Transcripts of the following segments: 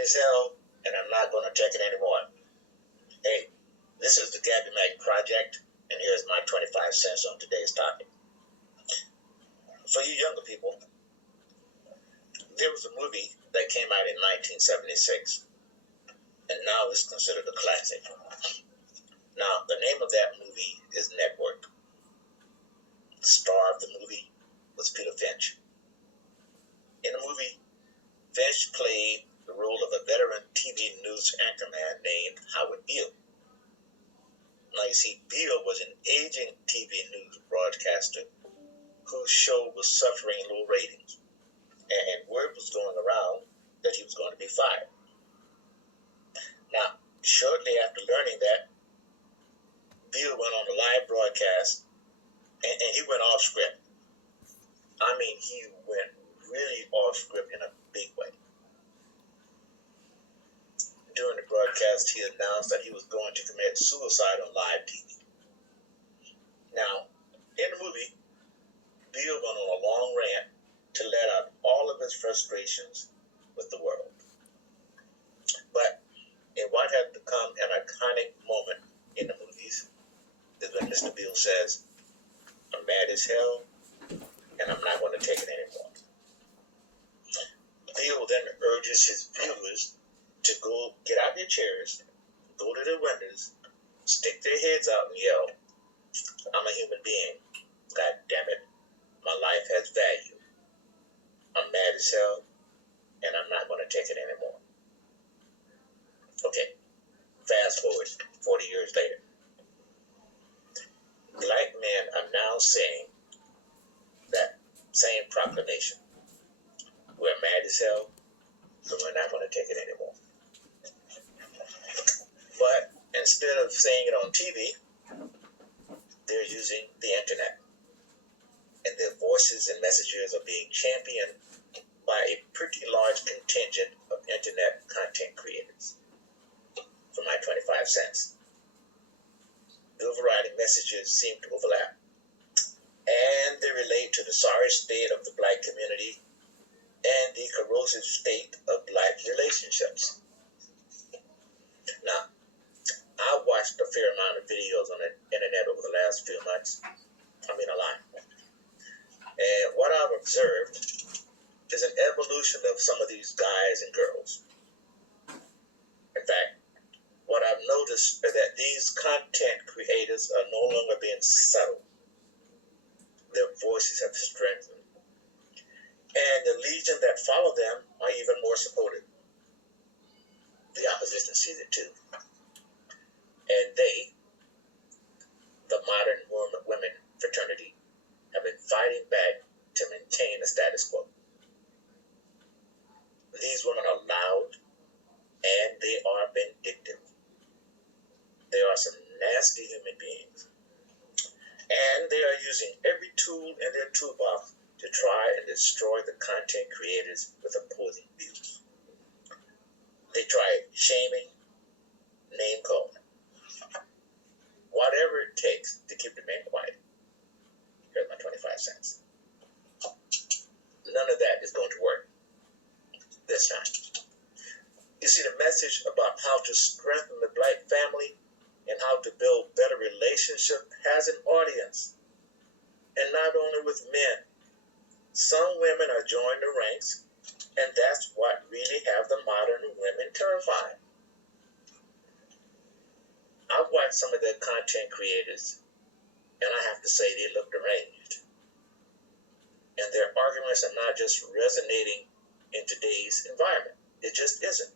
as hell, and I'm not going to take it anymore. Hey, this is the Gabby Mac Project, and here's my 25 cents on today's topic. For you younger people, there was a movie that came out in 1976, and now it's considered a classic. Now, the name of that movie is Network. The star of the movie was Peter Finch. In the movie, Finch played the role of a veteran TV news anchorman named Howard Beale. Now, you see, Beale was an aging TV news broadcaster whose show was suffering low ratings, and word was going around that he was going to be fired. Now, shortly after learning that, Beale went on a live broadcast, and he went off script. I mean, he went really off script in a big way. During the broadcast, he announced that he was going to commit suicide on live TV. Now, in the movie, Beale went on a long rant to let out all of his frustrations with the world. But in what had become an iconic moment in the movies is when Mr. Beale says, "I'm mad as hell, and I'm not going to take it anymore." Beale then urges his viewers to go get out of their chairs, go to their windows, stick their heads out and yell, "I'm a human being. God damn it. My life has value. I'm mad as hell, and I'm not going to take it anymore." Okay, fast forward 40 years later. Black men are now saying that same proclamation. We're mad as hell, so we're not going to take it anymore. But instead of saying it on TV, they're using the internet. And their voices and messages are being championed by a pretty large contingent of internet content creators. For my 25 cents. The overriding messages seem to overlap, and they relate to the sorry state of the Black community and the corrosive state of Black relationships. Now, I watched a fair amount of videos on the internet over the last few months. I mean, a lot. And what I've observed is an evolution of some of these guys and girls. In fact, what I've noticed is that these content creators are no longer being subtle. Their voices have strengthened. And the legion that follow them are even more supportive. The opposition sees it too. And they, the modern women fraternity, have been fighting back to maintain the status quo. These women are loud, and they are vindictive. They are some nasty human beings. And they are using every tool in their toolbox to try and destroy the content creators with opposing views. They try shaming, name calling, whatever it takes to keep the men quiet. Here's my 25 cents. None of that is going to work this time. You see, the message about how to strengthen the Black family and how to build better relationship has an audience. And not only with men. Some women are joining the ranks, and that's what really have the modern women terrified. I've watched some of their content creators, and I have to say they look deranged. And their arguments are not just resonating in today's environment. It just isn't.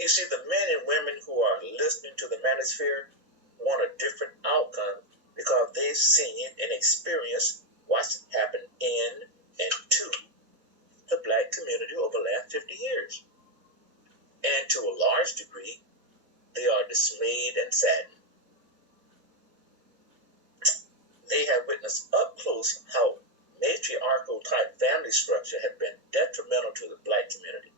You see, the men and women who are listening to the manosphere want a different outcome because they've seen and experienced what's happened in and to the Black community over the last 50 years. And to a large degree, they are dismayed and saddened. They have witnessed up close how matriarchal type family structure has been detrimental to the Black community.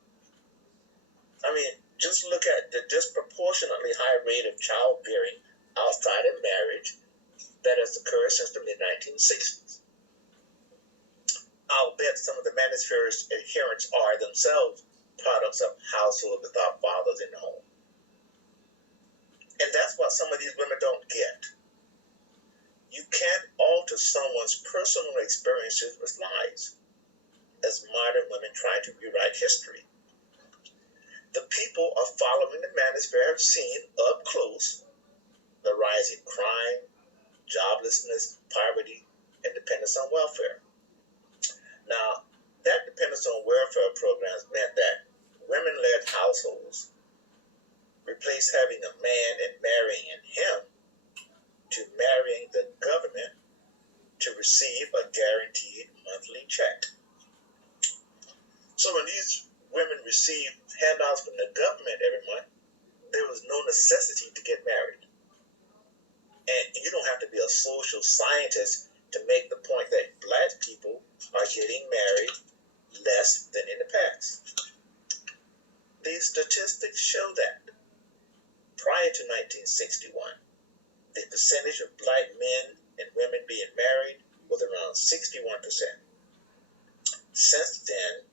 I mean, just look at the disproportionately high rate of childbearing outside of marriage that has occurred since the mid-1960s. I'll bet some of the manosphere's adherents are themselves products of households without fathers in the home. And that's what some of these women don't get. You can't alter someone's personal experiences with lies, as modern women try to rewrite history. The people of following the manosphere have seen up close the rise in crime, joblessness, poverty, and dependence on welfare. Now, that dependence on welfare programs meant that women-led households replaced having a man and marrying him to marrying the government to receive a guaranteed monthly check. So when these women received handouts from the government every month, there was no necessity to get married. And you don't have to be a social scientist to make the point that black people are getting married less than in the past. These statistics show that prior to 1961, the percentage of black men and women being married was around 61%. Since then,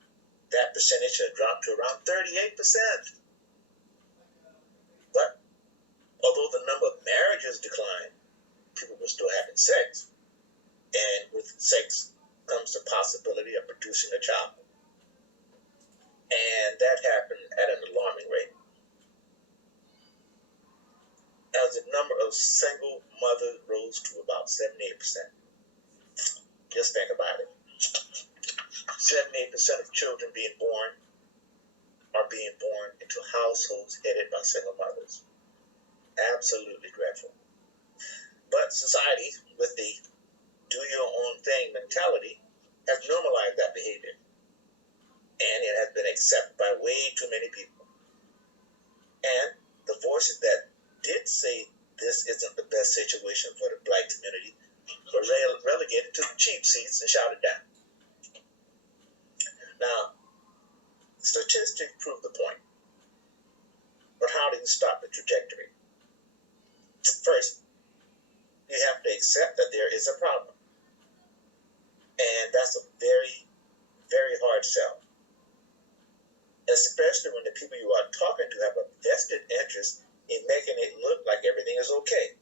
that percentage has dropped to around 38%. But although the number of marriages declined, people were still having sex. And with sex comes the possibility of producing a child. And that happened at an alarming rate. As the number of single mothers rose to about 78%. Just think about it. 78% of children being born are being born into households headed by single mothers. Absolutely dreadful. But society, with the do-your-own-thing mentality, has normalized that behavior. And it has been accepted by way too many people. And the voices that did say this isn't the best situation for the black community were relegated to the cheap seats and shouted down. Now, statistics prove the point. But how do you stop the trajectory? First, you have to accept that there is a problem. And that's a very, very hard sell. Especially when the people you are talking to have a vested interest in making it look like everything is okay.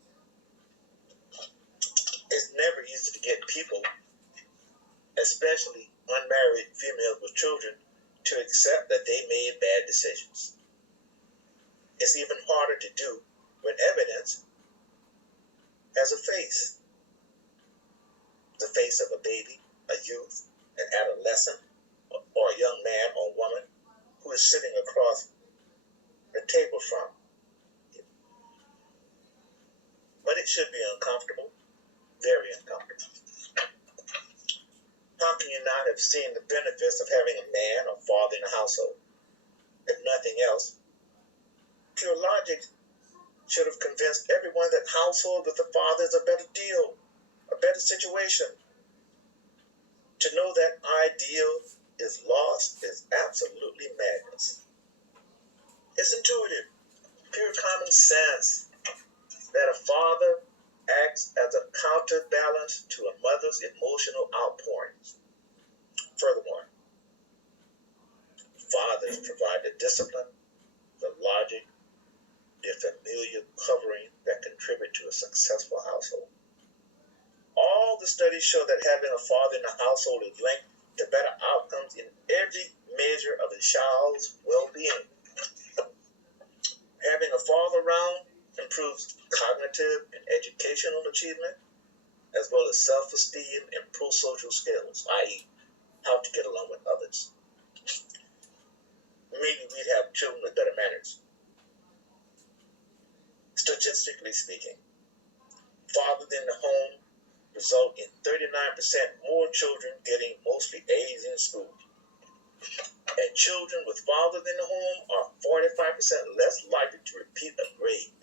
It's never easy to get people, especially unmarried females with children, to accept that they made bad decisions. It's even harder to do when evidence has a face. The face of a baby, a youth, an adolescent, or a young man or woman who is sitting across the table from you. But it should be uncomfortable, very uncomfortable. How can you not have seen the benefits of having a man or father in the household? If nothing else, pure logic should have convinced everyone that household with a father is a better deal, a better situation. To know that ideal is lost is absolutely madness. It's intuitive, pure common sense, that a father acts as a counterbalance to a mother's emotional outpourings. Furthermore, fathers provide the discipline, the logic, the familiar covering that contribute to a successful household. All the studies show that having a father in the household is linked to better outcomes in every measure of a child's well-being. Having a father around improves cognitive and educational achievement, as well as self-esteem and pro-social skills, i.e., how to get along with others. Maybe we'd have children with better manners. Statistically speaking, fathers in the home result in 39% more children getting mostly A's in school. And children with fathers in the home are 45% less likely to repeat a grade.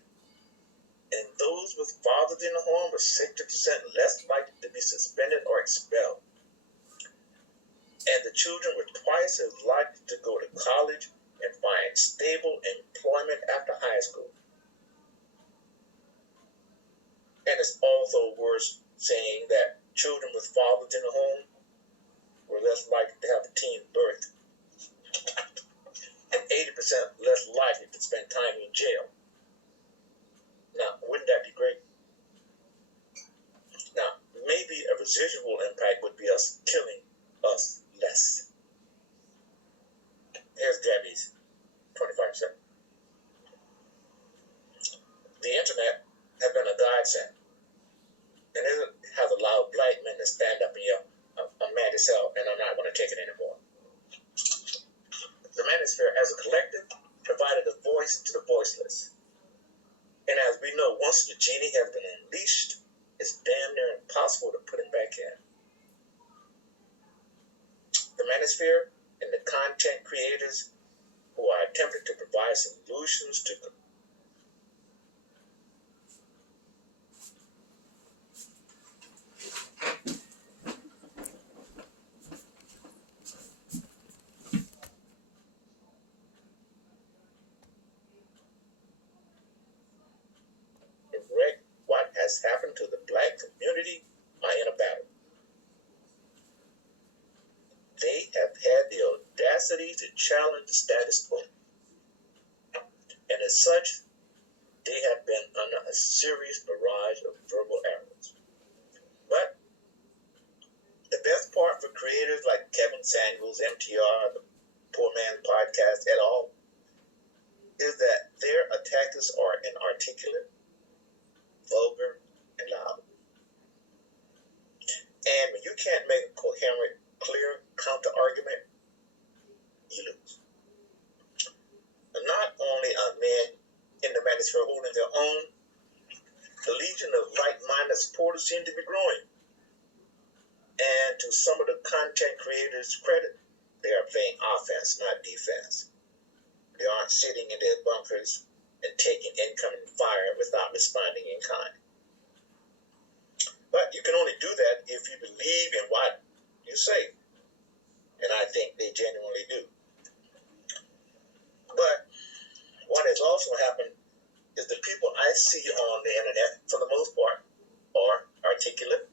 And those with fathers in the home are 60% less likely to be suspended or expelled. And the children were twice as likely to go to college and find stable employment after high school. And it's also worth saying that children with fathers in the home were less likely to have a teen birth. less likely to spend time in jail. Now, wouldn't that be great? Now, maybe a residual impact would be us killing us less. Here's Gabby's 25%. The internet has been a godsend, and it has allowed black men to stand up and yell, I'm mad as hell, and I'm not going to take it anymore. The manosphere, as a collective, provided a voice to the voiceless. And as we know, once the genie has been unleashed, it's damn near impossible to put him back in. The manosphere and the content creators who are attempting to provide solutions to correct what has happened to the black community are in a battle. They have had the audacity to challenge the status quo. And as such, they have been under a serious barrage of verbal arrows. But the best part for creators like Kevin Samuels, MTR, the Poor Man's Podcast, et al., is that their attackers are inarticulate, vulgar, and loud. And when you can't make a coherent, clear counter-argument, you lose. And not only are men in the manosphere holding their own, the legion of like-minded supporters seem to be growing. And to some of the content creators' credit, they are playing offense, not defense. They aren't sitting in their bunkers and taking incoming fire without responding in kind. But you can only do that if you believe in what you say. And I think they genuinely do. But what has also happened is the people I see on the internet, for the most part, are articulate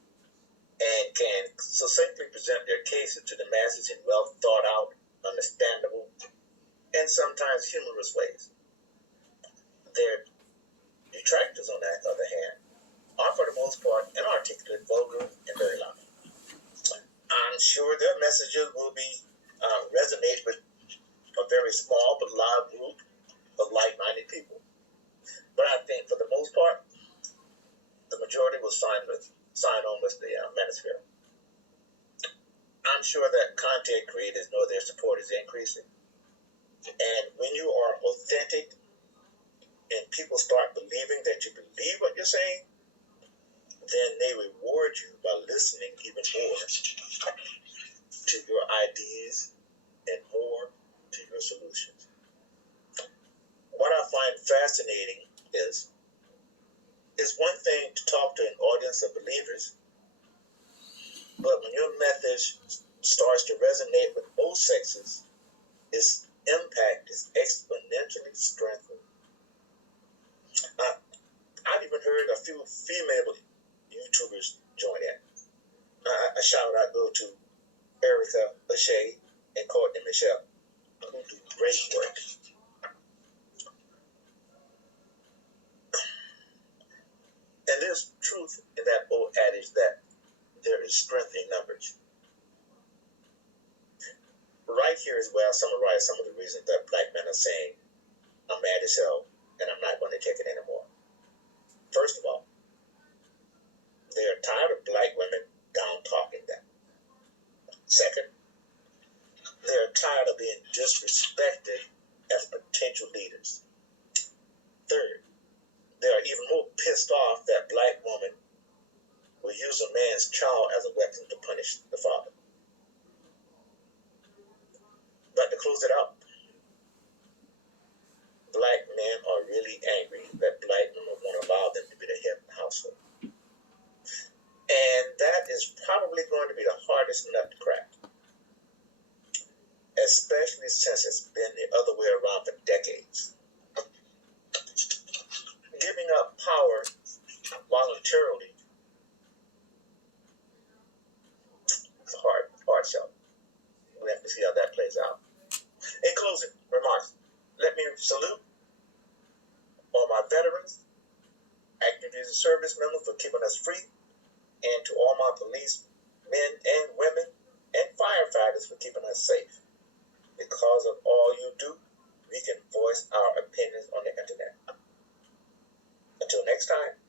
and can succinctly present their cases to the masses in well thought out, understandable, and sometimes humorous ways. Their detractors, on the other hand, are for the most part inarticulate, vulgar, and very loud. I'm sure their messages will be resonate with a very small but loud group of like-minded people. But I think for the most part, the majority will sign on with the manosphere. I'm sure that content creators know their support is increasing. And when you are authentic and people start believing that you believe what you're saying, then they reward you by listening even more to your ideas and more to your solutions. What I find fascinating is it's one thing to talk to an audience of believers, but when your message starts to resonate with both sexes, its impact is exponentially strengthened. I've even heard a few female YouTubers join in. A shout out go to Erica Lachey and Courtney Michelle, who do great work. And there's truth in that old adage that there is strength in numbers. Right here is where I summarize some of the reasons that black men are saying, I'm mad as hell and I'm not going to take it anymore. First of all, they are tired of black women down-talking them. Second, they are tired of being disrespected as potential leaders. Third, they are even more pissed off that black women will use a man's child as a weapon to punish the father. But to close it out, black men are really angry that black women won't allow them to be the head of the household. And that is probably going to be the hardest nut to crack, especially since it's been the other way around for decades. Giving up power voluntarily is a hard sell. We have to see how that plays out. In closing remarks, let me Salute all my veterans, active duty service members for keeping us free, and to all my police men and women and firefighters for keeping us safe. Because of all you do, we can voice our opinions on the internet. Until next time.